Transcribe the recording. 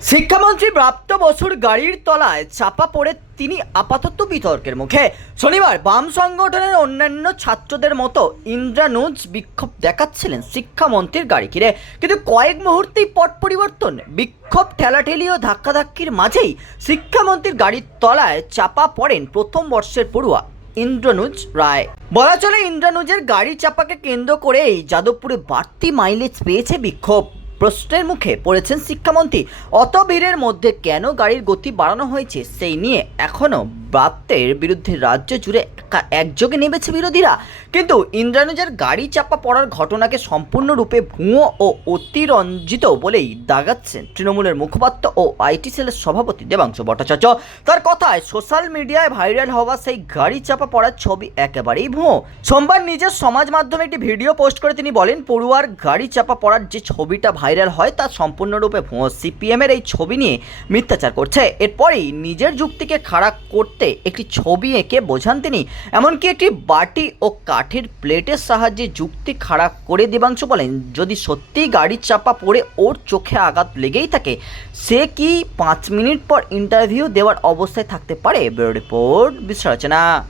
শিক্ষামন্ত্রী প্রাপ্ত বছর গাড়ির তলায় চাপা পড়ে তিনি আপাতত বিতর্কের মুখে। শনিবার বাম সংগঠনের অন্যান্য ছাত্রদের মতো ইন্দ্রানুজ বিক্ষোভ দেখাচ্ছিলেন শিক্ষামন্ত্রীর গাড়ি ঘিরে। কিন্তু কয়েক মুহূর্তেই পট পরিবর্তন, বিক্ষোভ ঠেলাঠেলি ও ধাক্কাধাক্কির মাঝেই শিক্ষামন্ত্রীর গাড়ির তলায় চাপা পড়েন প্রথম বর্ষের পড়ুয়া ইন্দ্রনুজ রায়। বলা চলে ইন্দ্রানুজের গাড়ি চাপাকে কেন্দ্র করেই যাদবপুরে বাড়তি মাইলেজ পেয়েছে বিক্ষোভ। প্রশ্নের মুখে পড়েছেন শিক্ষামন্ত্রী, অত ভিড়ের মধ্যে কেন গাড়ির গতি বাড়ানো হয়েছে সেই নিয়ে এখনও ব্রাত্যের বিরুদ্ধে রাজ্য জুড়ে একা- একযোগে নেমেছে বিরোধীরা। কিন্তু ইন্দ্রানুজের গাড়ি চাপা পড়ার ঘটনাকে সম্পূর্ণরূপে ভুয়ো ও অতিরঞ্জিত বলেই দাগাচ্ছেন তৃণমূলের মুখপাত্র ও আইটি সেলের সভাপতি দেবাংশ ভট্টাচার্য। তার কথায় সোশ্যাল মিডিয়ায় ভাইরাল হওয়া সেই গাড়ি চাপা পড়ার ছবি একেবারেই ভুয়ো। সোমবার নিজের সমাজ মাধ্যমে একটি ভিডিও পোস্ট করে তিনি বলেন, পড়ুয়ার গাড়ি চাপা পড়ার যে ছবিটা ভাইরাল হয়, তা সম্পূর্ণরূপে ভুয়ো। সিপিএমের এই ছবি নিয়ে মিথ্যাচার করছে। এরপরেই নিজের যুক্তিকে খাড়া করতে একটি ছবি এঁকে বোঝান তিনি। এমনকি একটি বাটি ও কাঠের প্লেটের সাহায্যে যুক্তি খাড়া করে দেবাংশু বলেন, যদি সত্যিই গাড়ির চাপা পড়ে ওর চোখে আঘাত লেগেই থাকে, সে কি পাঁচ মিনিট পর ইন্টারভিউ দেওয়ার অবস্থায় থাকতে পারে? Bureau report বিশ্লেষণা